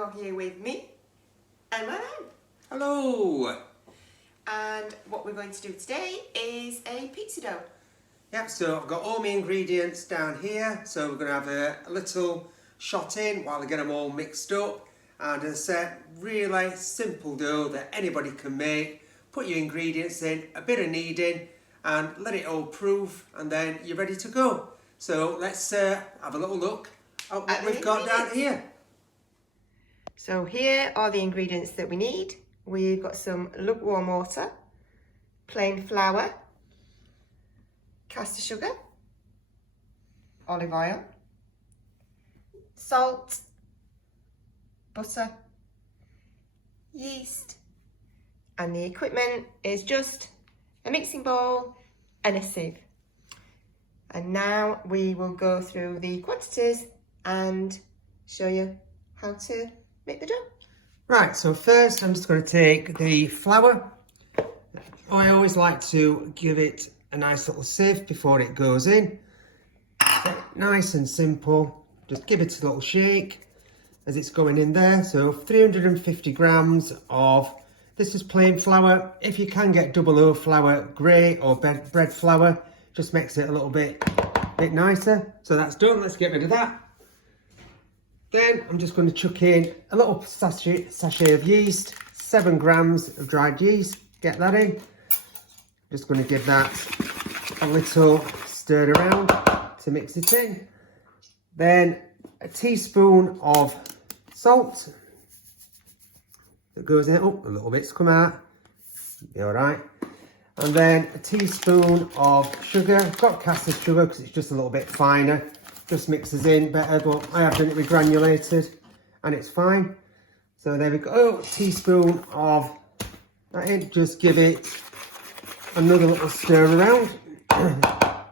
You're here with me and my man. Hello! And what we're going to do today is a pizza dough. Yep, so I've got all my ingredients down here. So we're going to have a little shot in while I get them all mixed up. And as I said, really simple dough that anybody can make. Put your ingredients in, a bit of kneading, and let it all proof, and then you're ready to go. So let's have a little look at what we've got down here. So here are the ingredients that we need. We've got some lukewarm water, plain flour, caster sugar, olive oil, salt, butter, yeast, and the equipment is just a mixing bowl and a sieve. And now we will go through the quantities and show you how to make the dough. Right, so first I'm just going to take the flour. I always like to give it a nice little sieve before it goes in. Nice and simple. Just give it a little shake as it's going in there. So 350 grams of, this is plain flour. If you can get double O flour, great, or bread flour, just makes it a little bit nicer. So that's done, let's get rid of that. Then I'm just going to chuck in a little sachet of yeast, 7 grams of dried yeast, get that in. Just going to give that a little stir around to mix it in. Then a teaspoon of salt that goes in. Oh, a little bit's come out. Be all right. And then a teaspoon of sugar. I've got caster sugar because it's just a little bit finer. Just mixes in better, but I have done it with granulated and it's fine. So there we go. Oh, a teaspoon of that in. Just give it another little stir around.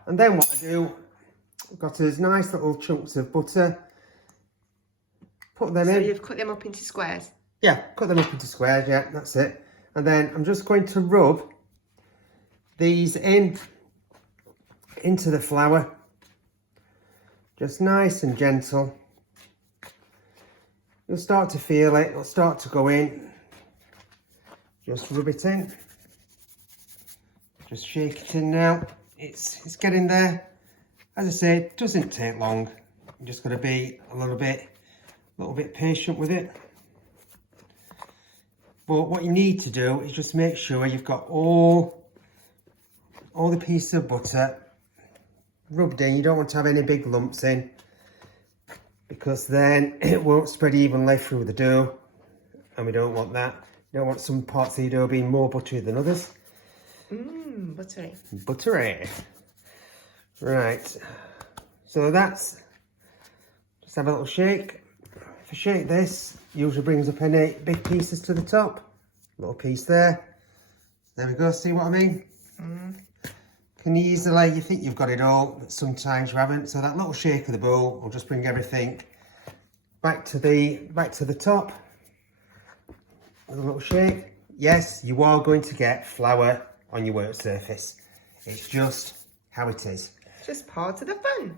And then what I do, I've got those nice little chunks of butter. Put them in. So you've cut them up into squares? Yeah, cut them up into squares, yeah, that's it. And then I'm just going to rub these into the flour. Just nice and gentle. You'll start to feel it, it'll start to go in. Just rub it in. Just shake it in now. It's getting there. As I say, it doesn't take long. You just got to be a little bit patient with it. But what you need to do is just make sure you've got all the pieces of butter rubbed in. You don't want to have any big lumps in, because then it won't spread evenly through the dough, and we don't want that. You don't want some parts of the dough being more buttery than others. Buttery. Buttery. Right. So that's, just have a little shake. If I shake this, usually brings up any big pieces to the top. Little piece there. There we go, see what I mean? Can you easily, you think you've got it all, but sometimes you haven't. So that little shake of the bowl will just bring everything back to the top. With a little shake. Yes, you are going to get flour on your work surface. It's just how it is. Just part of the fun.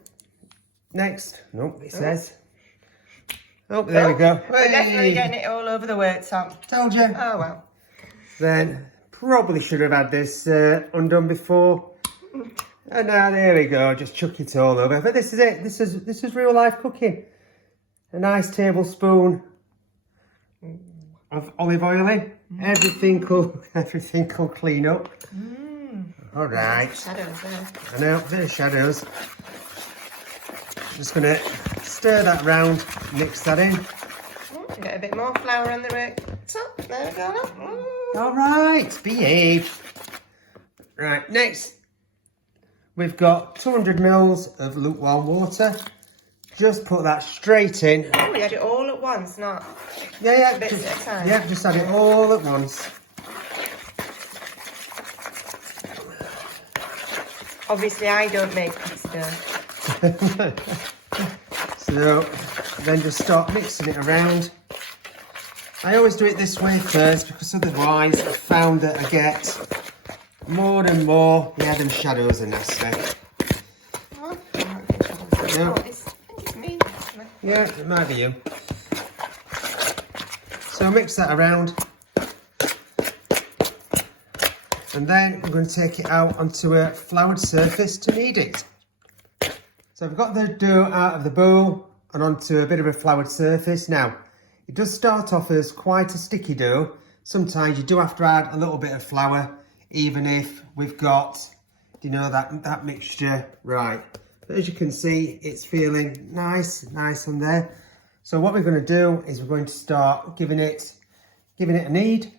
Next, nope, it says. Oh, there we go. We're definitely getting it all over the worktop. Told you. Oh well. Then probably should have had this undone before. And now there we go. Just chuck it all over. But this is it. This is real life cooking. A nice tablespoon of olive oil in. Everything will clean up. All right. Shadows there. I know, there's shadows. Just gonna stir that round, mix that in. Get a bit more flour on the top. There we go. All right, behave. Right, next we've got 200 mils of lukewarm water. Just put that straight in. Oh, we had it all at once, not Yeah, bits just, at a time. yeah, just add it all at once. Obviously, I don't make pizza. So then just start mixing it around. I always do it this way first, because otherwise I found that I get more and more. Yeah, them shadows are nasty. Oh, Yeah. it's me. Yeah, it might be you. So mix that around. And then we're going to take it out onto a floured surface to knead it. So I've got the dough out of the bowl and onto a bit of a floured surface. Now, it does start off as quite a sticky dough. Sometimes you do have to add a little bit of flour, even if we've got, that mixture right. But as you can see, it's feeling nice on there. So what we're going to do is we're going to start giving it a knead.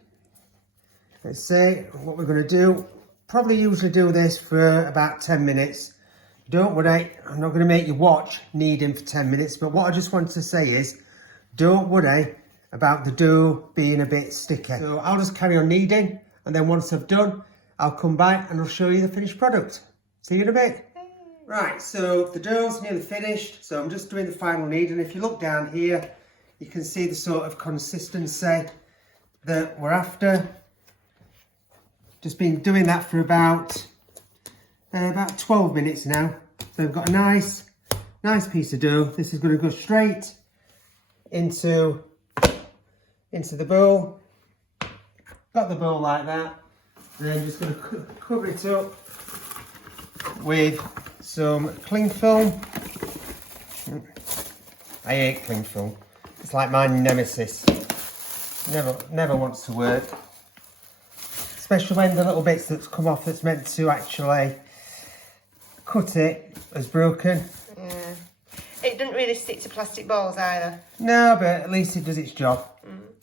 Let's say what we're going to do, probably usually do this for about 10 minutes. Don't worry, I'm not going to make you watch kneading for 10 minutes, but what I just want to say is, don't worry about the dough being a bit sticky. So I'll just carry on kneading, and then once I've done, I'll come back and I'll show you the finished product. See you in a bit. Right, so the dough's nearly finished, so I'm just doing the final knead, and if you look down here, you can see the sort of consistency that we're after. Just been doing that for about 12 minutes now. So we've got a nice piece of dough. This is going to go straight into the bowl. Got the bowl like that. And then just going to cover it up with some cling film. I hate cling film. It's like my nemesis. Never wants to work. Especially when the little bits that's come off that's meant to actually cut it has broken. Yeah. It doesn't really stick to plastic balls either. No, but at least it does its job.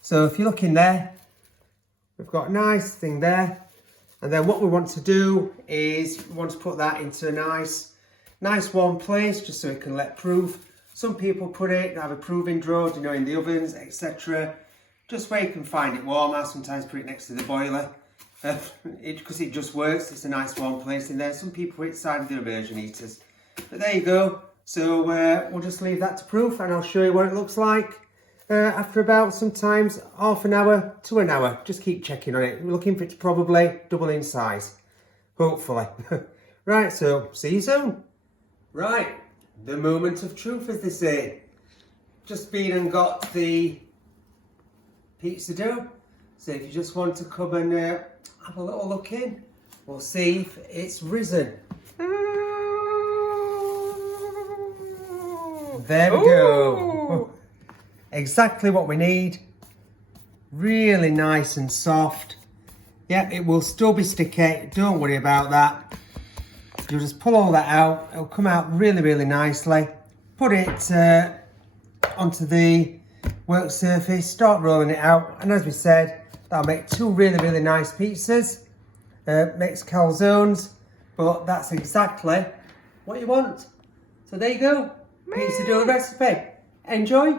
So if you look in there, we've got a nice thing there. And then what we want to do is we want to put that into a nice warm place just so it can let proof. Some people put it, have a proving drawer, in the ovens, etc. Just where you can find it warm. I sometimes put it next to the boiler. Because it just works. It's a nice warm place in there. Some people put it inside of their immersion heaters. But there you go. So we'll just leave that to proof, and I'll show you what it looks like after about sometimes half an hour to an hour. Just keep checking on it. We're looking for it to probably double in size, hopefully. Right, so see you soon. Right, the moment of truth, as they say. Just been and got the pizza dough. So if you just want to come and have a little look in, we'll see if it's risen. There we go. Exactly what we need. Really nice and soft. Yeah, it will still be sticky. Don't worry about that. You'll just pull all that out. It'll come out really nicely. Put it onto the work surface. Start rolling it out. And as we said, that'll make two really nice pizzas. Makes calzones. But that's exactly what you want. So there you go. Pizza dough recipe. Enjoy.